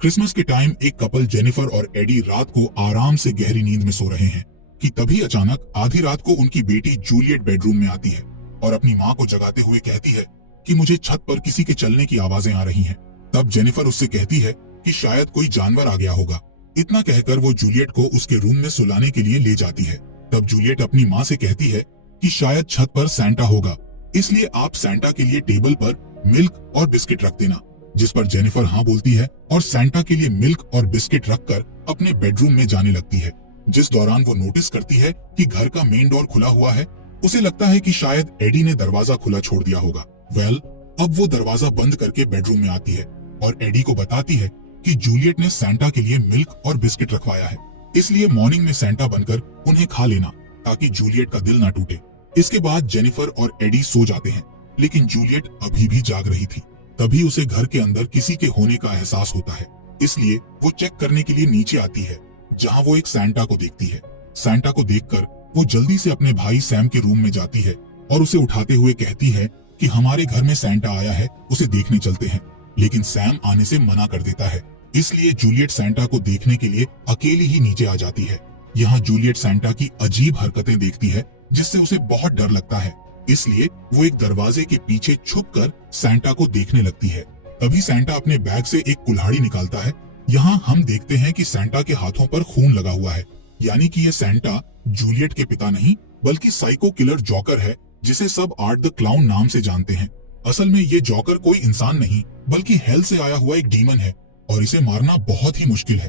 Christmas के time एक couple Jennifer और एडी रात को आराम से गहरी नींद में सो रहे हैं कि तभी अचानक आधी रात को उनकी बेटी जूलियट बेडरूम में आती है और अपनी माँ को जगाते हुए कहती है कि मुझे छत पर किसी के चलने की आवाजें आ रही हैं। तब जेनिफर उससे कहती है कि शायद कोई जानवर आ गया होगा। इतना कहकर वो जूलियट को उसके रूम में सुलाने के लिए ले जाती है। तब जूलियट अपनी माँ से कहती है कि शायद छत पर सैंटा होगा, इसलिए आप सैंटा के लिए टेबल पर मिल्क और बिस्किट रख देना। जिस पर जेनिफर हाँ बोलती है और सैंटा के लिए मिल्क और बिस्किट रखकर अपने बेडरूम में जाने लगती है। जिस दौरान वो नोटिस करती है कि घर का मेन डोर खुला हुआ है। उसे लगता है कि शायद एडी ने दरवाजा खुला छोड़ दिया होगा। अब वो दरवाजा बंद करके बेडरूम में आती है और एडी को बताती है कि जूलियट ने सैंटा के लिए मिल्क और बिस्किट रखवाया है, इसलिए मॉर्निंग में सैंटा बनकर उन्हें खा लेना ताकि जूलियट का दिल ना टूटे। इसके बाद जेनिफर और एडी सो जाते हैं, लेकिन जूलियट अभी भी जाग रही थी। तभी उसे घर के अंदर किसी के होने का एहसास होता है, इसलिए वो चेक करने के लिए नीचे आती है, जहाँ वो एक सैंटा को देखती है। सैंटा को देखकर वो जल्दी से अपने भाई सैम के रूम में जाती है और उसे उठाते हुए कहती है कि हमारे घर में सैंटा आया है, उसे देखने चलते हैं। लेकिन सैम आने से मना कर देता है, इसलिए जूलियट सैंटा को देखने के लिए अकेली ही नीचे आ जाती है। यहाँ जूलियट सैंटा की अजीब हरकतें देखती है, जिससे उसे बहुत डर लगता है, इसलिए वो एक दरवाजे के पीछे छुपकर सैंटा को देखने लगती है। तभी सैंटा अपने बैग से एक कुल्हाड़ी निकालता है। यहाँ हम देखते हैं कि सैंटा के हाथों पर खून लगा हुआ है, यानी कि ये सैंटा जूलियट के पिता नहीं बल्कि साइको किलर जॉकर है, जिसे सब आर्ट द क्लाउन नाम से जानते हैं। असल में ये जॉकर कोई इंसान नहीं बल्कि हेल से आया हुआ एक डीमन है और इसे मारना बहुत ही मुश्किल है।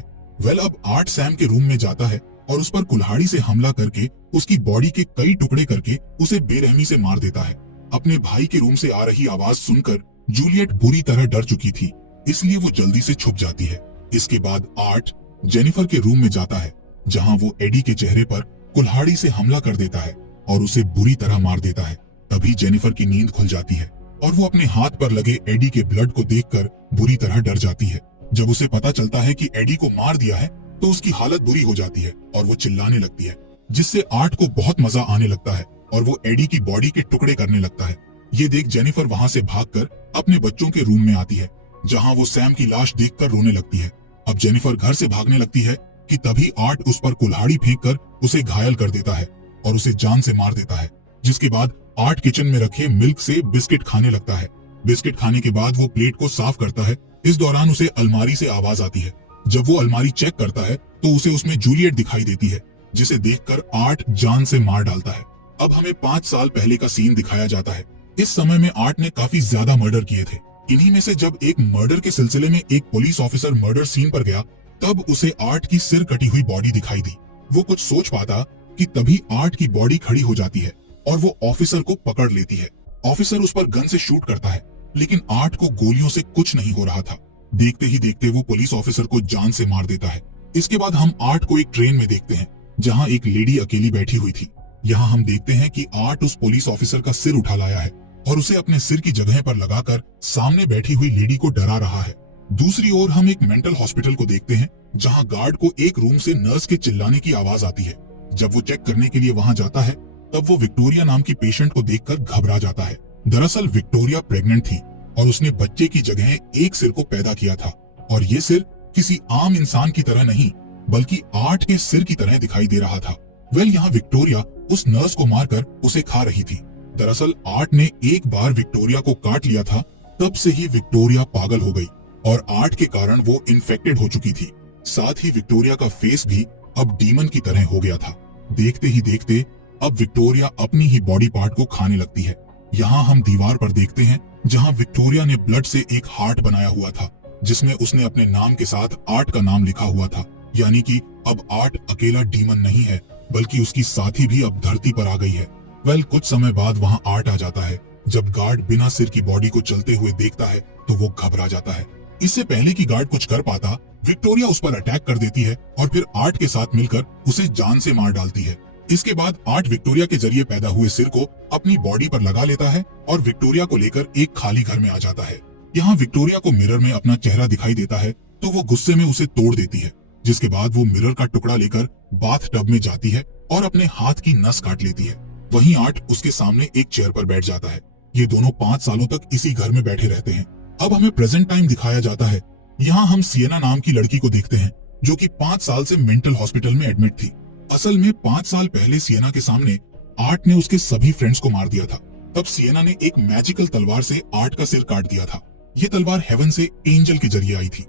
अब आर्ट सैम के रूम में जाता है और उस पर कुल्हाड़ी से हमला करके उसकी बॉडी के कई टुकड़े करके उसे बेरहमी से मार देता है। अपने भाई के रूम से आ रही आवाज सुनकर जूलियट बुरी तरह डर चुकी थी, इसलिए वो जल्दी से छुप जाती है। इसके बाद आर्ट जेनिफर के रूम में जाता है, जहां वो एडी के चेहरे पर कुल्हाड़ी से हमला कर देता है और उसे बुरी तरह मार देता है। तभी जेनिफर की नींद खुल जाती है और वो अपने हाथ पर लगे एडी के ब्लड को देखकर बुरी तरह डर जाती है। जब उसे पता चलता है कि एडी को मार दिया है तो उसकी हालत बुरी हो जाती है और वो चिल्लाने लगती है, जिससे आर्ट को बहुत मजा आने लगता है और वो एडी की बॉडी के टुकड़े करने लगता है। ये देख जेनिफर वहां से भागकर अपने बच्चों के रूम में आती है, जहां वो सैम की लाश देखकर रोने लगती है। अब जेनिफर घर से भागने लगती है कि तभी आर्ट उस पर कुल्हाड़ी फेंककर उसे घायल कर देता है और उसे जान से मार देता है। जिसके बाद आर्ट किचन में रखे मिल्क से बिस्किट खाने लगता है। बिस्किट खाने के बाद वो प्लेट को साफ करता है। इस दौरान उसे अलमारी से आवाज आती है। जब वो अलमारी चेक करता है तो उसे उसमें जूलियट दिखाई देती है, जिसे देखकर आर्ट जान से मार डालता है। अब हमें 5 साल पहले का सीन दिखाया जाता है। इस समय में आर्ट ने काफी ज्यादा मर्डर किए थे। इन्हीं में से जब एक मर्डर के सिलसिले में एक पुलिस ऑफिसर मर्डर सीन पर गया, तब उसे आर्ट की सिर कटी हुई बॉडी दिखाई दी। वो कुछ सोच पाता कि तभी आर्ट की बॉडी खड़ी हो जाती है और वो ऑफिसर को पकड़ लेती है। ऑफिसर उस पर गन से शूट करता है, लेकिन आर्ट को गोलियों से कुछ नहीं हो रहा था। देखते ही देखते वो पुलिस ऑफिसर को जान से मार देता है। इसके बाद हम आर्ट को एक ट्रेन में देखते हैं, जहां एक लेडी अकेली बैठी हुई थी। यहाँ हम देखते हैं कि आर्ट उस पुलिस ऑफिसर का सिर उठा लाया है और उसे अपने सिर की जगह पर लगाकर सामने बैठी हुई लेडी को डरा रहा है। दूसरी ओर हम एक मेंटल हॉस्पिटल को देखते हैं, जहां गार्ड को एक रूम से नर्स के चिल्लाने की आवाज आती है। जब वो चेक करने के लिए वहां जाता है, तब वो विक्टोरिया नाम की पेशेंट को देखकर घबरा जाता है। दरअसल विक्टोरिया प्रेग्नेंट थी और उसने बच्चे की जगह एक सिर को पैदा किया था, और ये सिर किसी आम इंसान की तरह नहीं बल्कि आर्ट के सिर की तरह दिखाई दे रहा था। यहाँ विक्टोरिया उस नर्स को मारकर उसे खा रही थी। दरअसल आर्ट ने एक बार विक्टोरिया को काट लिया था, तब से ही विक्टोरिया पागल हो गई और आर्ट के कारण वो इन्फेक्टेड हो चुकी थी। साथ ही विक्टोरिया का फेस भी अब डीमन की तरह हो गया था। देखते ही देखते अब विक्टोरिया अपनी ही बॉडी पार्ट को खाने लगती है। यहाँ हम दीवार पर देखते हैं, जहाँ विक्टोरिया ने ब्लड से एक हार्ट बनाया हुआ था, जिसमें उसने अपने नाम के साथ आर्ट का नाम लिखा हुआ था। यानी कि अब आर्ट अकेला डीमन नहीं है, बल्कि उसकी साथी भी अब धरती पर आ गई है। कुछ समय बाद वहाँ आर्ट आ जाता है। जब गार्ड बिना सिर की बॉडी को चलते हुए देखता है तो वो घबरा जाता है। इससे पहले कि गार्ड कुछ कर पाता, विक्टोरिया उस पर अटैक कर देती है और फिर आर्ट के साथ मिलकर उसे जान से मार डालती है। इसके बाद आर्ट विक्टोरिया के जरिए पैदा हुए सिर को अपनी बॉडी पर लगा लेता है और विक्टोरिया को लेकर एक खाली घर में आ जाता है। यहाँ विक्टोरिया को मिरर में अपना चेहरा दिखाई देता है तो वो गुस्से में उसे तोड़ देती है, जिसके बाद वो मिरर का टुकड़ा लेकर बाथ टब में जाती है और अपने हाथ की नस काट लेती है। वहीं आर्ट उसके सामने एक चेयर पर बैठ जाता है। ये दोनों 5 सालों तक इसी घर में बैठे रहते हैं। अब हमें प्रेजेंट टाइम दिखाया जाता है। यहाँ हम सिएना नाम की लड़की को देखते हैं जो कि 5 साल से मेंटल हॉस्पिटल में एडमिट थी। असल में 5 साल पहले सिएना के सामने आर्ट ने उसके सभी फ्रेंड्स को मार दिया था। तब सिएना ने एक मैजिकल तलवार से आर्ट का सिर काट दिया था। ये तलवार हेवन से एंजल के जरिए आई थी।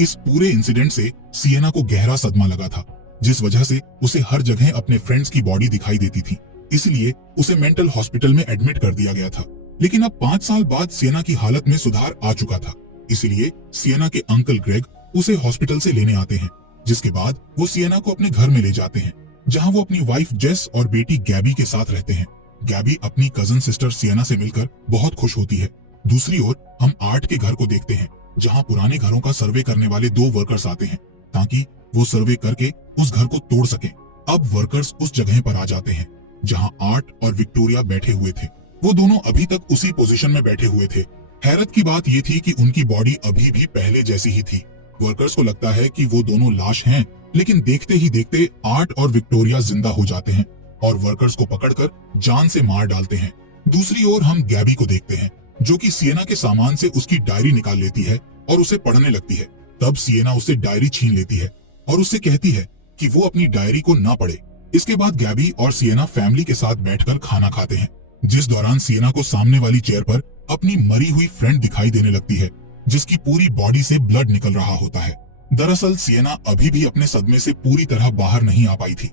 इस पूरे इंसिडेंट से सिएना को गहरा सदमा लगा था, जिस वजह से उसे हर जगह अपने फ्रेंड्स की बॉडी दिखाई देती थी। इसलिए उसे मेंटल हॉस्पिटल में एडमिट कर दिया गया था। लेकिन अब 5 साल बाद सिएना की हालत में सुधार आ चुका था। इसलिए सिएना के अंकल ग्रेग उसे हॉस्पिटल से लेने आते हैं, जिसके बाद वो सिएना को अपने घर में ले जाते हैं, जहां वो अपनी वाइफ जेस और बेटी गैबी के साथ रहते हैं। गैबी अपनी कजन सिस्टर सिएना से मिलकर बहुत खुश होती है। दूसरी ओर हम आर्ट के घर को देखते हैं, जहां पुराने घरों का सर्वे करने वाले 2 वर्कर्स आते हैं ताकि वो सर्वे करके उस घर को तोड़ सकें। अब वर्कर्स उस जगह पर आ जाते हैं जहां आर्ट और विक्टोरिया बैठे हुए थे। वो दोनों अभी तक उसी पोजीशन में बैठे हुए थे। हैरत की बात ये थी कि उनकी बॉडी अभी भी पहले जैसी ही थी। वर्कर्स को लगता है कि वो दोनों लाश हैं, लेकिन देखते ही देखते आर्ट और विक्टोरिया जिंदा हो जाते हैं और वर्कर्स को पकड़कर जान से मार डालते हैं। दूसरी ओर हम गैबी को देखते हैं, जो कि सिएना के सामान से उसकी डायरी निकाल लेती है और उसे पढ़ने लगती है। तब सिएना उससे डायरी छीन लेती है और उससे कहती है कि वो अपनी डायरी को ना पढ़े। इसके बाद गैबी और सिएना फैमिली के साथ बैठकर खाना खाते हैं, जिस दौरान सिएना को सामने वाली चेयर पर अपनी मरी हुई फ्रेंड दिखाई देने लगती है, जिसकी पूरी बॉडी से ब्लड निकल रहा होता है। दरअसल सिएना अभी भी अपने सदमे से पूरी तरह बाहर नहीं आ पाई थी।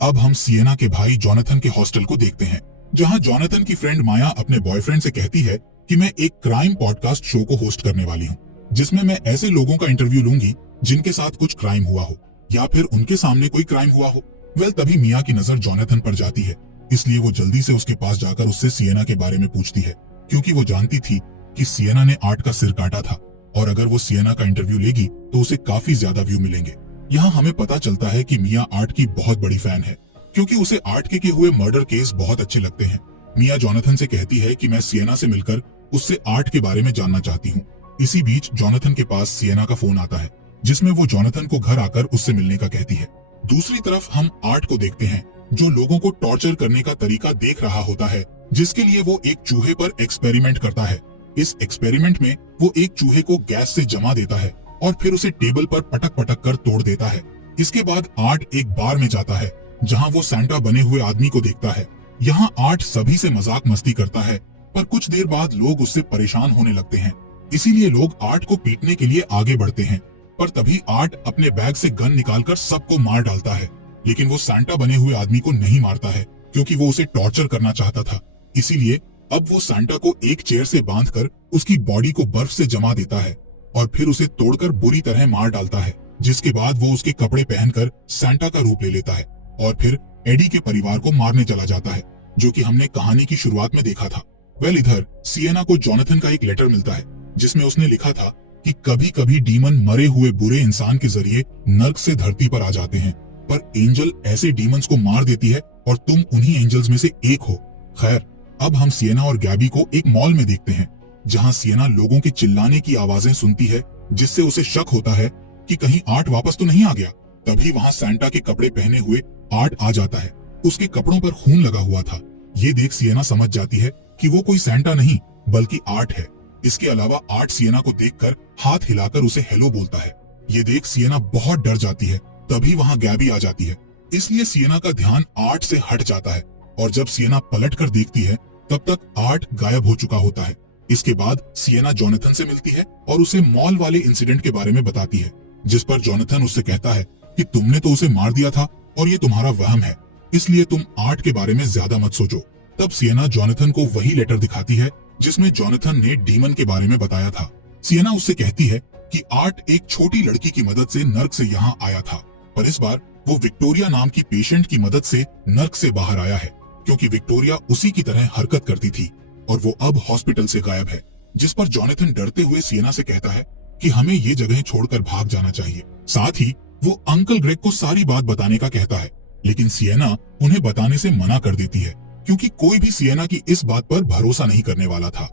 अब हम सिएना के भाई जॉनथन के हॉस्टल को देखते हैं, जहां जॉनथन की फ्रेंड माया अपने बॉयफ्रेंड से कहती है कि मैं एक क्राइम पॉडकास्ट शो को होस्ट करने वाली हूँ, जिसमें मैं ऐसे लोगों का इंटरव्यू लूंगी जिनके साथ कुछ क्राइम हुआ हो या फिर उनके सामने कोई क्राइम हुआ हो। तभी मिया की नजर जॉनथन पर जाती है, इसलिए वो जल्दी से उसके पास जाकर उससे सिएना के बारे में पूछती है, क्योंकि वो जानती थी कि सिएना ने आर्ट का सिर काटा था और अगर वो सिएना का इंटरव्यू लेगी तो उसे काफी ज्यादा व्यू मिलेंगे। यहाँ हमें पता चलता है कि मिया आर्ट की बहुत बड़ी फैन है, क्योंकि उसे आर्ट के किए हुए मर्डर केस बहुत अच्छे लगते हैं। मिया जॉनथन से कहती है कि मैं सिएना से मिलकर उससे आर्ट के बारे में जानना चाहती हूँ। इसी बीच जॉनथन के पास सिएना का फोन आता है, जिसमें वो जॉनथन को घर आकर उससे मिलने का कहती है। दूसरी तरफ हम आर्ट को देखते हैं, जो लोगों को टॉर्चर करने का तरीका देख रहा होता है, जिसके लिए वो एक चूहे पर एक्सपेरिमेंट करता है। इस एक्सपेरिमेंट में वो एक चूहे को गैस से जमा देता है और फिर उसे टेबल पर पटक पटक कर तोड़ देता है। इसके बाद आर्ट एक बार में जाता है, जहां वो सैंटा बने हुए आदमी को देखता है। यहाँ आर्ट सभी से मजाक मस्ती करता है, पर कुछ देर बाद लोग उससे परेशान होने लगते हैं, इसीलिए लोग आर्ट को पीटने के लिए आगे बढ़ते हैं। पर तभी आर्ट अपने बैग से गन निकालकर सबको मार डालता है, लेकिन वो सैंटा बने हुए आदमी को नहीं मारता है, क्योंकि वो उसे टॉर्चर करना चाहता था। इसीलिए अब वो सैंटा को एक चेयर से बांधकर उसकी बॉडी को बर्फ से जमा देता है और फिर उसे तोड़कर बुरी तरह मार डालता है, जिसके बाद वो उसके कपड़े पहनकर सैंटा का रूप ले लेता है और फिर एडी के परिवार को मारने चला जाता है, जो कि हमने कहानी की शुरुआत में देखा था। इधर सिएना को जॉनथन का एक लेटर मिलता है, जिसमें उसने लिखा था कि कभी कभी डीमन मरे हुए बुरे इंसान के जरिए नर्क से धरती पर आ जाते हैं, पर एंजल ऐसे डीमंस को मार देती है और तुम उन्हीं एंजल्स में से एक हो। खैर, अब हम सिएना और गैबी को एक मॉल में देखते हैं, जहां सिएना लोगों के चिल्लाने की आवाजें सुनती है, जिससे उसे शक होता है कि कहीं आर्ट वापस तो नहीं आ गया। तभी वहां सैंटा के कपड़े पहने हुए आर्ट आ जाता है। उसके कपड़ों पर खून लगा हुआ था। ये देख सिएना समझ जाती है कि वो कोई सैंटा नहीं बल्कि आर्ट है। इसके अलावा आर्ट सिएना को देखकर हाथ हिलाकर उसे हेलो बोलता है। ये देख सिएना बहुत डर जाती है। तभी वहां गैबी आ जाती है, इसलिए सिएना का ध्यान आर्ट से हट जाता है और जब सिएना पलट कर देखती है तब तक आर्ट गायब हो चुका होता है। इसके बाद सिएना जॉनथन से मिलती है और उसे मॉल वाले इंसिडेंट के बारे में बताती है, जिस पर जॉनथन उससे कहता है कि तुमने तो उसे मार दिया था और ये तुम्हारा वहम है, इसलिए तुम आर्ट के बारे में ज्यादा मत सोचो। तब सिएना जॉनथन को वही लेटर दिखाती है जिसमें जॉनथन ने डीमन के बारे में बताया था। सिएना उससे कहती है कि आर्ट एक छोटी लड़की की मदद से नर्क से यहाँ आया था, पर इस बार वो विक्टोरिया नाम की पेशेंट की मदद से नर्क से बाहर आया है, क्योंकि विक्टोरिया उसी की तरह हरकत करती थी और वो अब हॉस्पिटल से गायब है। जिस पर जॉनथन डरते हुए सिएना से कहता है कि हमें ये जगह छोड़कर भाग जाना चाहिए। साथ ही वो अंकल ग्रेग को सारी बात बताने का कहता है, लेकिन सिएना उन्हें बताने से मना कर देती है, क्योंकि कोई भी सिएना की इस बात पर भरोसा नहीं करने वाला था।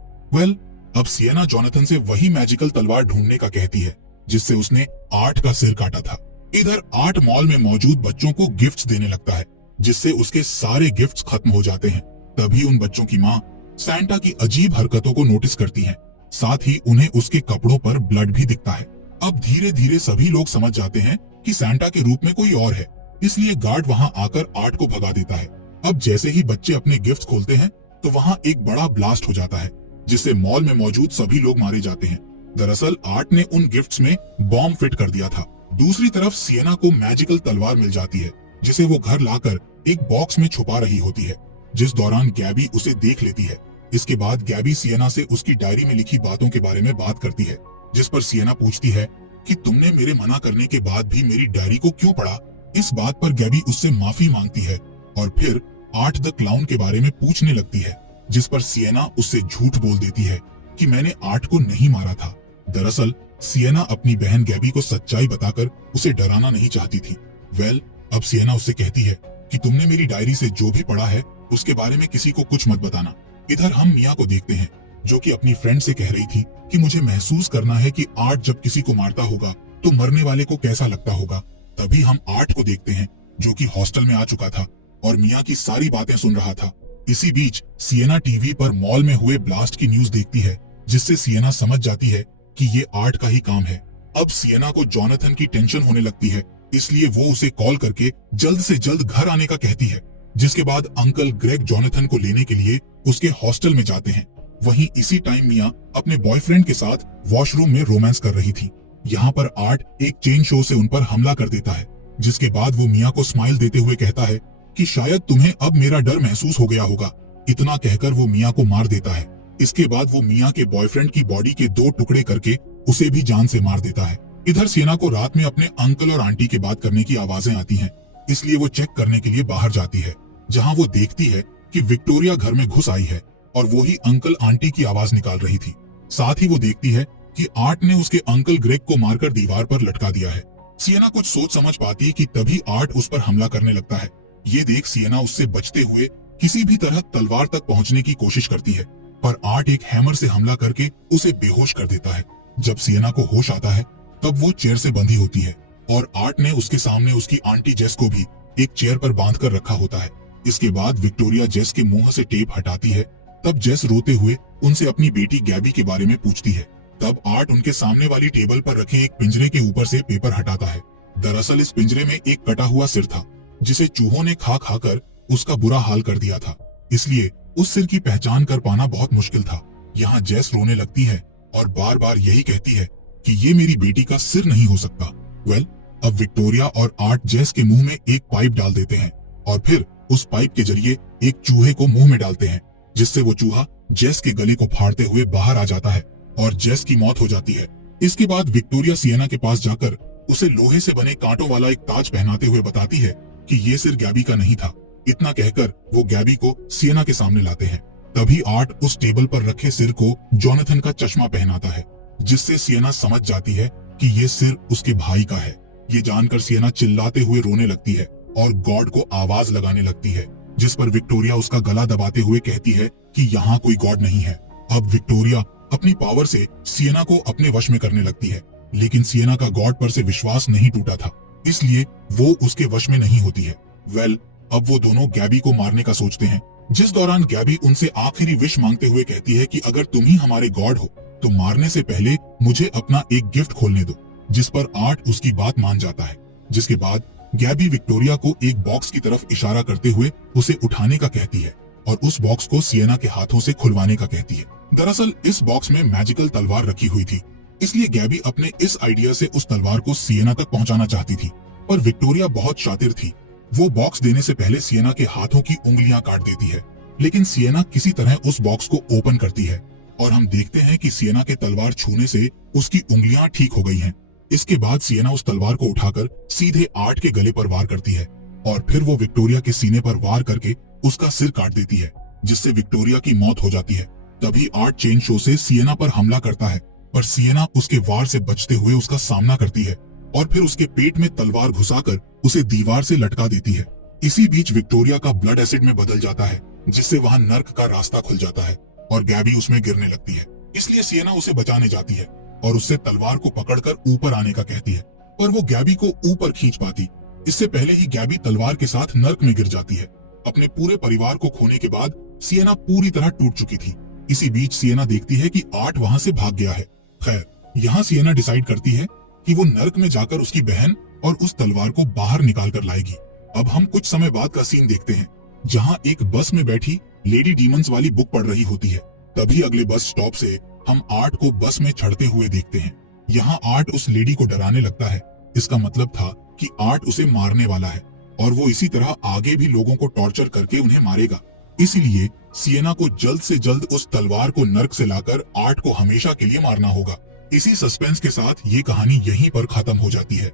अब सिएना जॉनथन से वही मैजिकल तलवार ढूंढने का कहती है जिससे उसने आर्ट का सिर काटा था। इधर आर्ट मॉल में मौजूद बच्चों को गिफ्ट्स देने लगता है, जिससे उसके सारे गिफ्ट्स खत्म हो जाते हैं। तभी उन बच्चों की माँ सैंटा की अजीब हरकतों को नोटिस करती है। साथ ही उन्हें उसके कपड़ों पर ब्लड भी दिखता है। अब धीरे धीरे सभी लोग समझ जाते हैं कि सैंटा के रूप में कोई और है, इसलिए गार्ड वहां आकर आर्ट को भगा देता है। अब जैसे ही बच्चे अपने गिफ्ट्स खोलते हैं तो वहां एक बड़ा ब्लास्ट हो जाता है, जिससे मॉल में मौजूद सभी लोग मारे जाते हैं। दरअसल आर्ट ने उन गिफ्ट्स में बॉम्ब फिट कर दिया था। दूसरी तरफ सिएना को मैजिकल तलवार मिल जाती है, जिसे वो घर लाकर एक बॉक्स में छुपा रही होती है, जिस दौरान गैबी उसे देख लेती है। इसके बाद गैबी सिएना से उसकी डायरी में लिखी बातों के बारे में बात करती है, जिस पर सिएना पूछती है कि तुमने मेरे मना करने के बाद भी मेरी डायरी को क्यों पढ़ा। इस बात पर गैबी उससे माफी मांगती है और फिर आर्ट द क्लाउन के बारे में पूछने लगती है, जिस पर सिएना उससे झूठ बोल देती है कि मैंने आर्ट को नहीं मारा था। दरअसल सिएना अपनी बहन गैबी को सच्चाई बताकर उसे डराना नहीं चाहती थी। अब सिएना उससे कहती है कि तुमने मेरी डायरी से जो भी पढ़ा है उसके बारे में किसी को कुछ मत बताना। इधर हम मिया को देखते हैं, जो कि अपनी फ्रेंड से कह रही थी कि मुझे महसूस करना है कि आर्ट जब किसी को मारता होगा तो मरने वाले को कैसा लगता होगा। तभी हम आर्ट को देखते हैं, जो कि हॉस्टल में आ चुका था और मिया की सारी बातें सुन रहा था। इसी बीच सिएना टीवी पर मॉल में हुए ब्लास्ट की न्यूज देखती है, जिससे सिएना समझ जाती है कि ये आर्ट का ही काम है। अब सिएना को जॉनथन की टेंशन होने लगती है, इसलिए वो उसे कॉल करके जल्द से जल्द घर आने का कहती है। जिसके बाद अंकल ग्रेग जॉनथन को लेने के लिए उसके हॉस्टल में जाते हैं। वहीं इसी टाइम मिया अपने बॉयफ्रेंड के साथ वॉशरूम में रोमांस कर रही थी। यहाँ पर आर्ट एक चेन शो से उन पर हमला कर देता है, जिसके बाद वो मिया को स्माइल देते हुए कहता है कि शायद तुम्हें अब मेरा डर महसूस हो गया होगा। इतना कहकर वो मिया को मार देता है। इसके बाद वो मिया के बॉयफ्रेंड की बॉडी के 2 टुकड़े करके उसे भी जान से मार देता है। इधर सिएना को रात में अपने अंकल और आंटी के बात करने की आवाजें आती हैं, इसलिए वो चेक करने के लिए बाहर जाती है, जहां वो देखती है कि विक्टोरिया घर में घुस आई है और वो ही अंकल आंटी की आवाज निकाल रही थी। साथ ही वो देखती है कि आर्ट ने उसके अंकल ग्रेग को मारकर दीवार पर लटका दिया है। सिएना कुछ सोच समझ पाती है कि तभी आर्ट उस पर हमला करने लगता है। ये देख सिएना उससे बचते हुए किसी भी तरह तलवार तक पहुंचने की कोशिश करती है, पर आर्ट एक हैमर से हमला करके उसे बेहोश कर देता है। जब सिएना को होश आता है तब वो चेयर से बंधी होती है और आर्ट ने उसके सामने उसकी आंटी जेस को भी एक चेयर पर बांध कर रखा होता है। इसके बाद विक्टोरिया जेस के मुंह से टेप हटाती है। तब जेस रोते हुए उनसे अपनी बेटी गैबी के बारे में पूछती है। तब आर्ट उनके सामने वाली टेबल पर रखे एक पिंजरे के ऊपर से पेपर हटाता है। दरअसल इस पिंजरे में एक कटा हुआ सिर था, जिसे चूहों ने खा खाकर उसका बुरा हाल कर दिया था, इसलिए उस सिर की पहचान कर पाना बहुत मुश्किल था। यहाँ जेस रोने लगती है और बार बार यही कहती है कि ये मेरी बेटी का सिर नहीं हो सकता। अब विक्टोरिया और आर्ट जेस के मुंह में एक पाइप डाल देते हैं और फिर उस पाइप के जरिए एक चूहे को मुंह में डालते हैं, जिससे वो चूहा जेस के गले को फाड़ते हुए बाहर आ जाता है और जेस की मौत हो जाती है। इसके बाद विक्टोरिया सिएना के पास जाकर उसे लोहे से बने कांटों वाला एक ताज पहनाते हुए बताती है कि ये सिर गैबी का नहीं था। इतना कहकर वो गैबी को सिएना के सामने लाते हैं। तभी आर्ट उस टेबल पर रखे सिर को जॉनथन का चश्मा पहनाता है, जिससे सिएना समझ जाती है कि ये सिर उसके भाई का है। ये जानकर सिएना चिल्लाते हुए रोने लगती है और गॉड को आवाज लगाने लगती है, जिस पर विक्टोरिया उसका गला दबाते हुए कहती है कि यहाँ कोई गॉड नहीं है। अब विक्टोरिया अपनी पावर से सिएना को अपने वश में करने लगती है, लेकिन सिएना का गॉड पर से विश्वास नहीं टूटा था, इसलिए वो उसके वश में नहीं होती है। अब वो दोनों गैबी को मारने का सोचते हैं, जिस दौरान गैबी उनसे आखिरी विश मांगते हुए कहती है कि अगर तुम ही हमारे गॉड हो तो मारने से पहले मुझे अपना एक गिफ्ट खोलने दो, जिस पर आर्ट उसकी बात मान जाता है। जिसके बाद गैबी विक्टोरिया को एक बॉक्स की तरफ इशारा करते हुए उसे उठाने का कहती है और उस बॉक्स को सिएना के हाथों से खुलवाने का कहती है। दरअसल इस बॉक्स में मैजिकल तलवार रखी हुई थी, इसलिए गैबी अपने इस आइडिया से उस तलवार को सिएना तक पहुंचाना चाहती थी, पर विक्टोरिया बहुत शातिर थी। वो बॉक्स देने से पहले सिएना के हाथों की उंगलियां काट देती है, लेकिन सिएना किसी तरह उस बॉक्स को ओपन करती है और हम देखते हैं कि सिएना के तलवार छूने से उसकी उंगलियां ठीक हो गई हैं। इसके बाद सिएना उस तलवार को उठाकर सीधे आर्ट के गले पर वार करती है और फिर वो विक्टोरिया के सीने पर वार करके उसका सिर काट देती है, जिससे विक्टोरिया की मौत हो जाती है। तभी आर्ट चेन शो से सिएना पर हमला करता है, पर सिएना उसके वार से बचते हुए उसका सामना करती है और फिर उसके पेट में तलवार घुसाकर उसे दीवार से लटका देती है। इसी बीच विक्टोरिया का ब्लड एसिड में बदल जाता है, जिससे वहां नर्क का रास्ता खुल जाता है और गैबी उसमें गिरने लगती है। इसलिए सिएना उसे बचाने जाती है और उससे तलवार को पकड़कर ऊपर आने का कहती है, पर वो गैबी को ऊपर खींच पाती। इससे पहले ही गैबी तलवार के साथ नर्क में गिर जाती है। अपने पूरे परिवार को खोने के बाद सिएना पूरी तरह टूट चुकी थी। इसी बीच सिएना देखती है कि आर्ट वहां से भाग गया है। खैर, यहाँ सिएना डिसाइड करती है कि वो नर्क में जाकर उसकी बहन और उस तलवार को बाहर निकाल कर लाएगी। अब हम कुछ समय बाद का सीन देखते हैं, जहाँ एक बस में बैठी लेडी डीमंस वाली बुक पढ़ रही होती है। तभी अगले बस स्टॉप से हम आर्ट को बस में चढ़ते हुए देखते हैं। यहाँ आर्ट उस लेडी को डराने लगता है। इसका मतलब था कि आर्ट उसे मारने वाला है और वो इसी तरह आगे भी लोगों को टॉर्चर करके उन्हें मारेगा। इसीलिए सिएना को जल्द से जल्द उस तलवार को नर्क से लाकर आर्ट को हमेशा के लिए मारना होगा। इसी सस्पेंस के साथ ये कहानी यहीं पर खत्म हो जाती है।